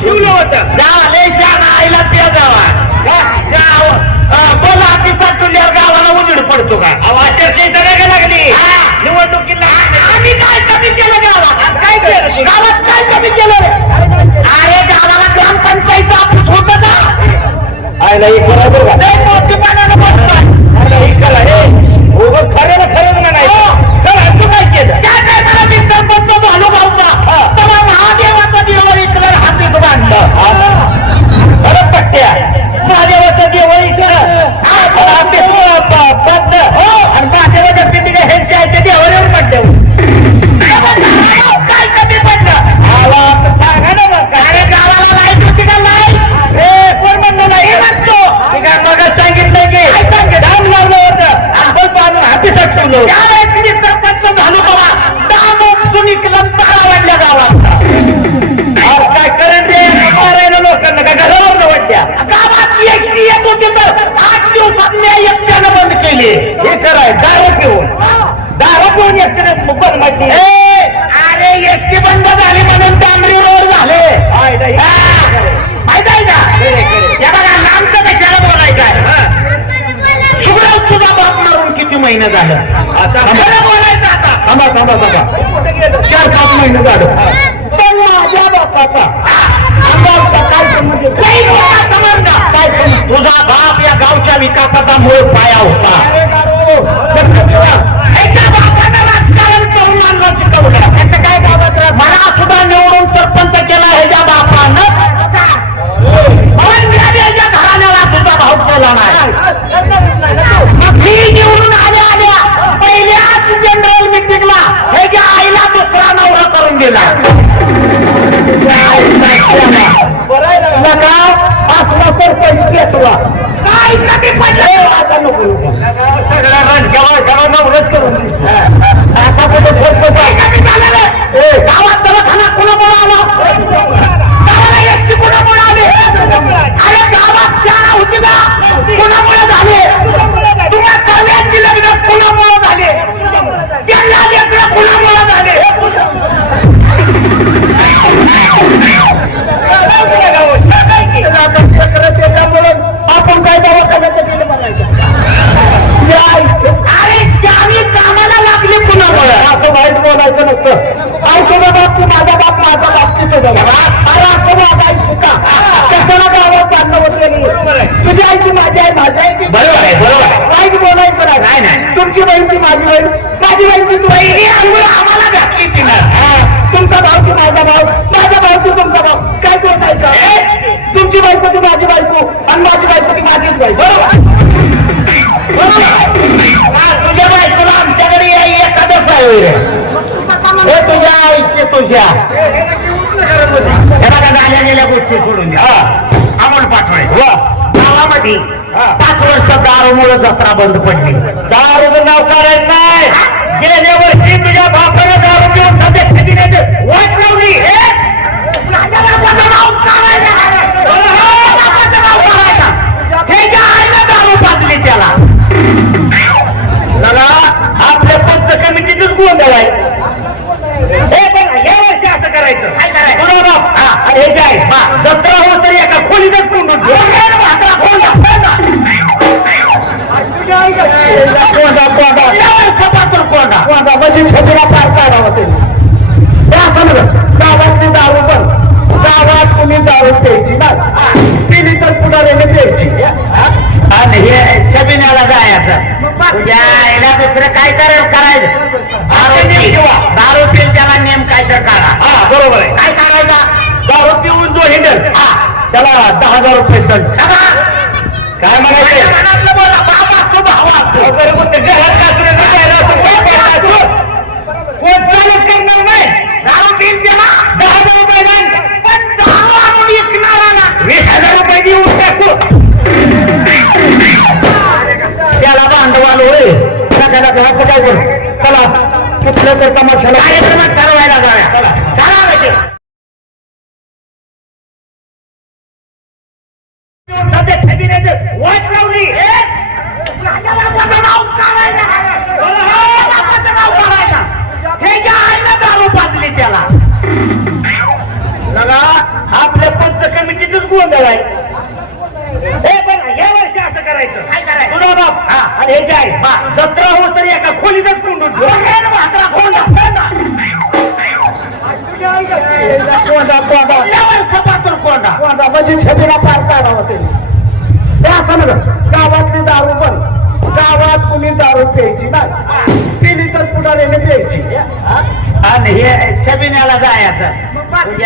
ठेवलं होतं आईला त्या जावा. पडतो का? आचारसंहिता काय लागली. निवडणुकीला आम्ही काय कमी केलं गावात? काय केलं गावात काय कमी केलं अरे गावाला ग्रामपंचायत ऑफिस होतं का? आयला एक बरोबर होती तर आठ दिवसात मी एकट्यानं बंद केली. हे कराय दारू पिऊन. दारू पिऊन एकट्याने बंद म्हटली. अरे एकटी बंद झाली म्हणून डांबरी रोड झाले. हा. माहीत आहे का? या बघा लांबचं कशाला बोलायचं आहे? सुगराव तुझा बाप मारून किती महिने झालं? आता खरं बोलायचं आता. थांबा थांबा थांबा. चार पाच महिने झालं. पण माझ्या बापाचा मूळ पाया होता लक्षात राजकारण करून आणला शिकवलं काय गावात मला सुद्धा निवडून सरपंच केला ह्याच्या बापानं. म्हणून मी ह्याच्या घराण्याला तुझा भाऊ केला नाही. मी निवडून आल्या आल्या पहिल्याच जनरल मिटिंगला ह्याच्या आईला दुसरा नवरा करून दिला नका असला सरपंच पेटवा. काय म्हणायचं अरे श्यामी कामाला लागली कुणामुळे? असं वाईट बोलायचं नसतं ऐकू बाप तू माझा बाप माझा बाप तू तुझा बाप अरे असं वागायचं का? हे बघा झाल्या गेल्या गोष्टी सोडून द्या. आम्हाला पाठवाय गावामध्ये पाच वर्ष दारूमुळे जत्रा बंद पडली. दारूचं नाव काढायचं नाही. गेल्या वर्षी तुझ्या बापाने दारू पिऊन सध्या छबिण्याचे वाट लावली. दारू पाजली त्याला. आपल्या पंच कमिटीतच गोंधळ आहे हे बघा या वर्षी असं करायचं? काय करायचं? तुला बाप. हा. आणि हे जे आहे जत्रा हो तरी एका खोलीतच कोंडून ठेव. कोंडा, कोंडा. कोंडा. म्हणजे छबीला पार काढावा त्यांनी. हे असं नव्हे. गावातली दारू पण गावात तुम्ही दारू प्यायची ना पिली तर पुढाऱ्याने प्यायची. आणि हे तुझ्या आईला दुसरं काय करेल करायचं. दारू पी. दारू पिऊन त्याला नेम काय तर काढा. हा बरोबर आहे. काय काढायचा? दारू पिऊन जो हिंडल हा. त्याला दहा हजार रुपये दंड. काय म्हणायचं? मनातलं बोला भाव कोण चालत करणार नाही? दारू पिऊन त्याला तर तमाशाला कार्यक्रमात ठरवायला जाऊया. चला. चला बेटे. सध्या वाट लावली. काढायचं. हे ज्या आईला दारू पाजली त्याला. लगा आपल्या पंच कमिटीतच गोंधळ आहे. हे बरं या वर्षी असं करायचं. काय करायचं? तुझा बाप हा. आणि हे जे आहे जत्रा हो तरी एका खोलीतच कोंडून ठेव. कोंडा, कोंडा. यावर सपाटून कोंडा. कोंडा म्हणजे छबीला पार काढावं ते ते असं म्हणत गावातली दारू पण गावात कुणी दारू प्यायची नाही. पिली तर पुढाऱ्याने प्यायची. आणि हे छबिन्याला जायचं.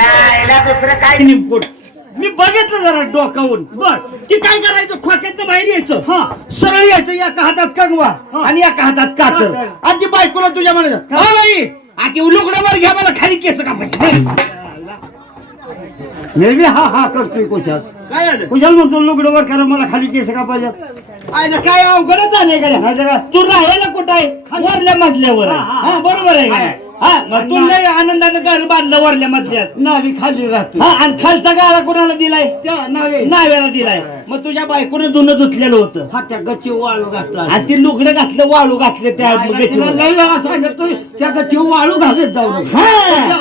आईला दुसरं काय निमकुट मी बघितलं जरा डोकावून. बर की काय करायचं? खोक्यात बाहेर यायचं. हा. सरळ यायचं. एका हातात कंगवा आणि एका हातात कातर आणि ती बायकोला तुझ्या म्हणायचं हा बाई. आधी लुगडावर घ्या मला खाली केस कापायचे. हा. हा करतोय कुशाल. काय कुशाल म्हणतो लुगडवर करा मला खाली केस आयला काय अवघडच आहे का रे? हा जरा तू राहायला कुठं आहे? वरल्या मजल्यावर आहे. हा बरोबर आहे का? हा मग तू लय आनंदानं घर बांधलं वरल्या मजल्यात नावी खाली राहते हा आणि खालचा गाळा कोणाला दिलाय? त्या नावे. नाव्याला दिलाय. मग तुझ्या बायकोनं धुणं धुतलेलं होतं. हा त्या गच्ची वाळू घातला. आणि ते लुगडं घातलं वाळू घातले त्या गच्चीवर. त्या गच्ची वाळू घालत जाऊ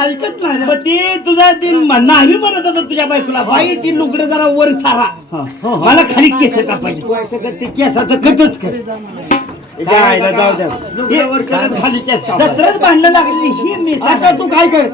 ऐकत नाही मग ते तुझा ते नावी म्हणत होता तुझ्या बायकोला बाई ती लुगडं जरा वर सारा. मला खाली केस कापायचे. केसाचं कटच कर. जायला जाऊ द्या. जत्रच भांडणं लागली ही मी आता तू काय कर?